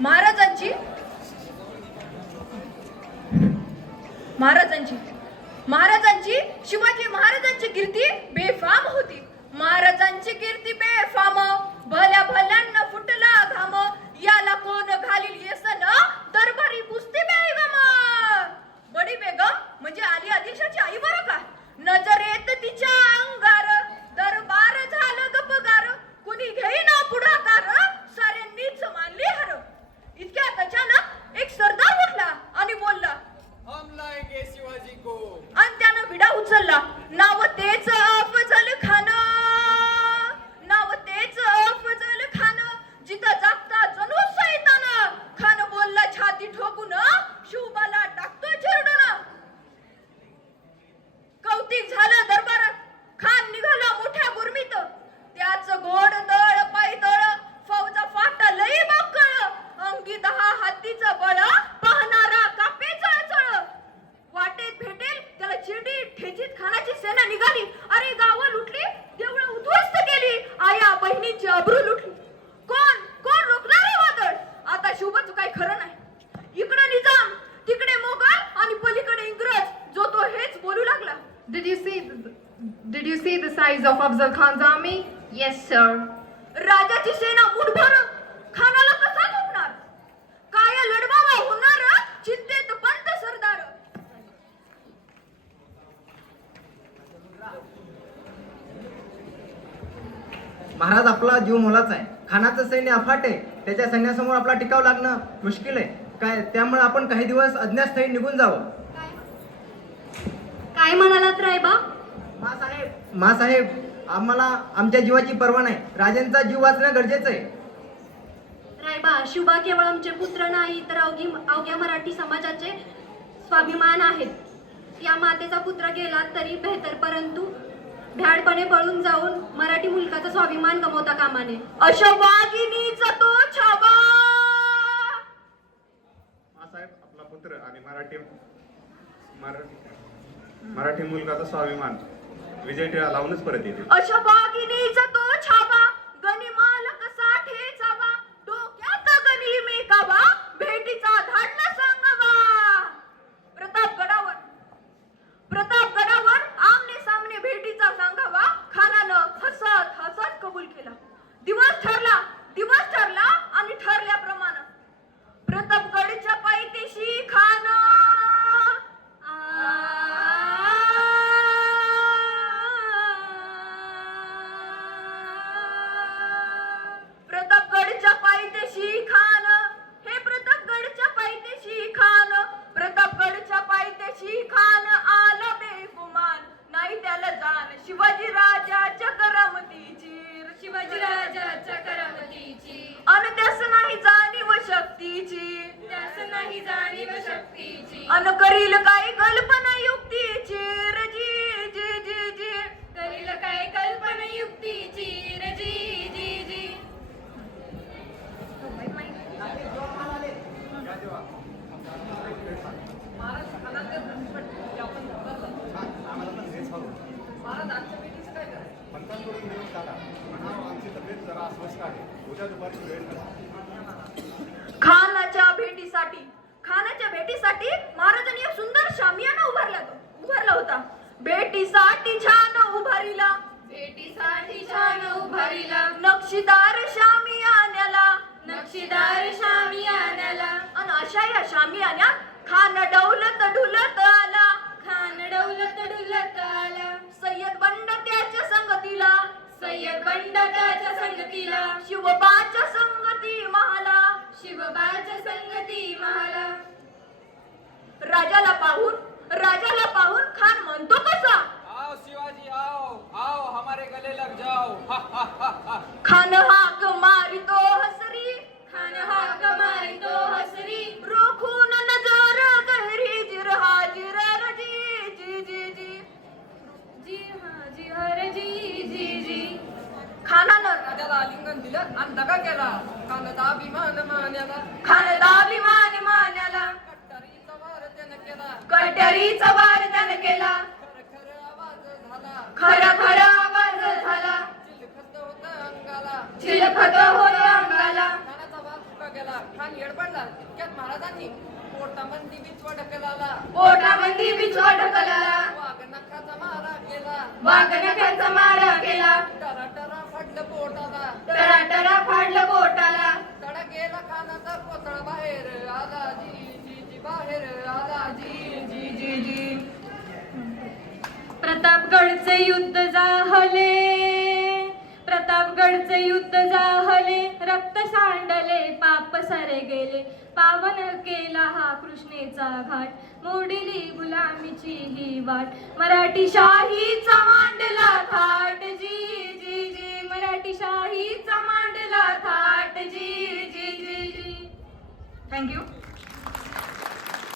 महाराजांची महाराजांची महाराजांची शिवाजी महाराजांची कीर्ती बेफाम होती. महाराजांची कीर्ती बेफाम. भल्या भल्यांना फुटला घाम. याला कोण घालील येसन दरबारी पुस्ती बेगम. बडी बेगम म्हणजे आली आदिलशाची आई बरं का? नजरेत तिच्या. ठेचीत खानाची सेना निघाली अरे गावं लुटली देवळं उद्ध्वस्त केली आया बहिणींची अब्रू लुटली कोण कोण रोखणार आहे वादळ आता काही खरं नाही इकडे निजाम तिकडे मोगल आणि पलीकडे इंग्रज जो तो हेच बोलू लागला Did you see? The, did you see the size of Afzal Khan's army? Yes, sir. राजाची सेना मुठभर खानाला महाराज आपला जीव मोलाचा आहे. खानाचं सैन्य अफाट आहे. त्याच्या सैन्यासमोर आपला टिकाव लागणं मुश्किल आहे. काय त्यामुळे आपण काही दिवस अज्ञातस्थळी निघून जावं. काय म्हणालात रायबा? मासाहेब मासाहेब आम्हाला आमच्या जीवाची पर्वा नाही. राजांचा जीव वाचणं गरजेचं आहे. रायबा शिवबा केवळ आमचे पुत्र नाही तर अवघी अवघ्या मराठी समाजाचे स्वाभिमान आहेत. या मातेचा पुत्र गेला तरी बेहतर परंतु भ्याडपणे पळून जाऊन मराठी मुलकाचा स्वाभिमान गमावता कामा नये अशा वाघिनीचा तो छावा! मासाहेब आपला पुत्र आणि मराठी मराठी मुलगाचा स्वाभिमान. विजय टिळा लावूनच परत येतील. अशा वाघिनीचा तो छावा! नाही जाणीव शक्तीची. अन करील काय कल्पना युक्तीची र जी जी जी जी. करील काय कल्पना युक्तीची र जी जी जी. पंतांकडून म्हणावं आमची तब्येत जरा अस्वस्थ आहे. उद्या दुपारी वेळ करा भेटीसाठी महाराजांनी एक सुंदर शामियाना उभारला तो उभारला होता. भेटीसाठी छान उभारिला. भेटीसाठी छान उभारिला. नक्षीदार शामियान्याला. नक्षीदार शामियान्याला. आणि अशा या शामियान्यात खान डौलत ढुलत आला. खान डौलत ढुलत आला. सय्यद बंड त्याच्या संगतीला. सय्यद बंड त्याच्या संगतीला. शिवबाच्या संगती महाला शिवबाच्या संगती महाला राजाला पाहून राजाला पाहून खान म्हणतो कसा? आओ शिवाजी आओ आओ हमारे गले लग जाओ. हा हा हा हा. खान हाक मारितो हसरी खान हाक मारितो हसरी. रोखून नजर गहरी जिर हाजिर जी जी जी जी. जी हा जी हर जी जी जी. खानानं राजाला आलिंगन दिलं आणि दगा केला. कानदा अभिमान मान्याला. खानदाभिमान मान्याला. कट्टारीचा कटरीच त्यानं केला. खर खर आवाज झाला. झिलखत होत अंगाला. खान येडपडला तितक्यात महाराजांनी पोटामंदी बिचवा ढकलाला पोटामध्ये बिचवा वाघ मारा केला वाघनखाचा मारा केला. टरा टरा फाडलं पोटाला. टरा टरा फाडलं पोटाला. तडा गेला खानाचा पोतळा बाहेर. प्रतापगडचे युद्ध जाहले प्रतापगडचे युद्ध जाहले रक्त सांडले पाप सरे गेले. पावन केला हा कृष्णेचा घाट. मोडिली गुलामीची ही वाट. मराठी शाहीचा